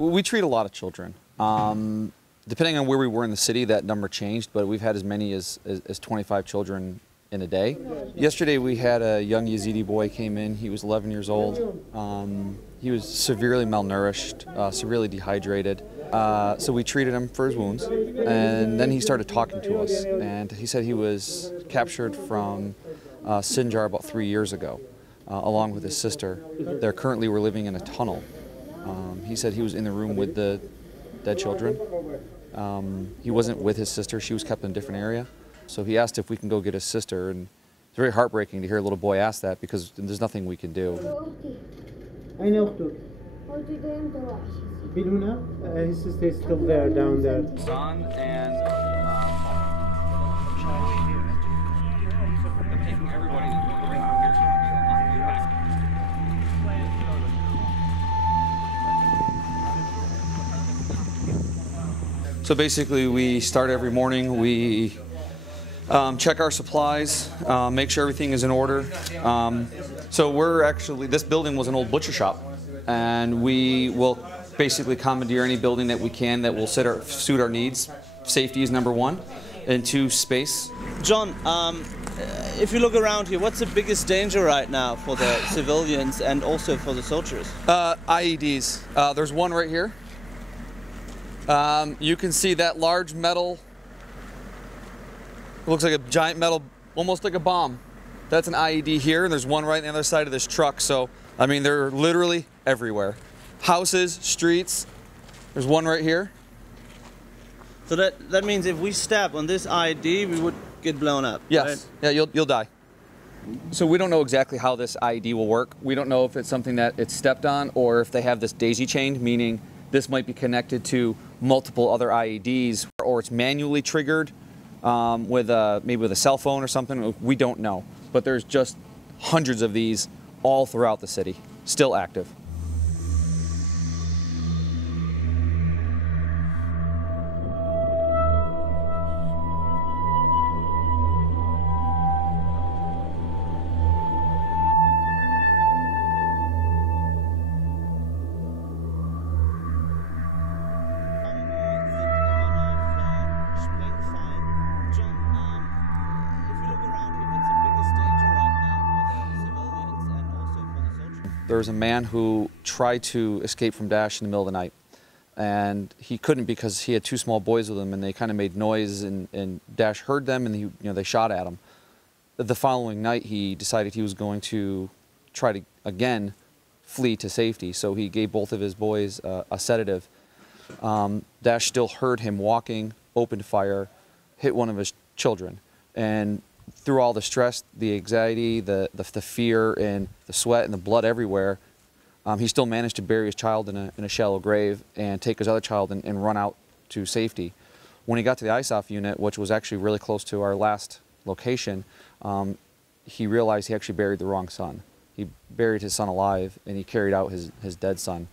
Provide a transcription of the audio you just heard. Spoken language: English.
We treat a lot of children. Depending on where we were in the city, that number changed, but we've had as many as 25 children in a day. Yesterday we had a young Yazidi boy came in. He was 11 years old. He was severely malnourished, severely dehydrated. So we treated him for his wounds, and then he started talking to us. And he said he was captured from Sinjar about 3 years ago, along with his sister. They currently were living in a tunnel. He said he was in the room with the dead children. He wasn't with his sister. She was kept in a different area. So he asked if we can go get his sister, and it's very heartbreaking to hear a little boy ask that because there's nothing we can do. His sister is still there, down there. Son and taking everybody So basically we start every morning, we check our supplies, make sure everything is in order. So we're actually, this building was an old butcher shop, and we will basically commandeer any building that we can that will suit our needs. Safety is number one, and two, space. John, if you look around here, what's the biggest danger right now for the civilians and also for the soldiers? IEDs. There's one right here. You can see that large metal, it looks like a giant metal, almost like a bomb. That's an IED here, and there's one right on the other side of this truck. So, I mean, they're literally everywhere. Houses, streets, there's one right here. So that means if we step on this IED, we would get blown up, yes. Right? Yeah, you'll die. So we don't know exactly how this IED will work. We don't know if it's something that it's stepped on or if they have this daisy chained, meaning this might be connected to multiple other IEDs, or it's manually triggered maybe with a cell phone or something. We don't know. But there's just hundreds of these all throughout the city, still active. There was a man who tried to escape from Daesh in the middle of the night, and he couldn't because he had two small boys with him, and they kind of made noise, and Daesh heard them, and they shot at him. The following night, he decided he was going to try to again flee to safety, so he gave both of his boys a sedative. Daesh still heard him walking, opened fire, hit one of his children, and through all the stress, the anxiety, the fear, and the sweat and the blood everywhere, he still managed to bury his child in a shallow grave and take his other child and run out to safety. When he got to the ISAF unit, which was actually really close to our last location, he realized he actually buried the wrong son. He buried his son alive, and he carried out his dead son.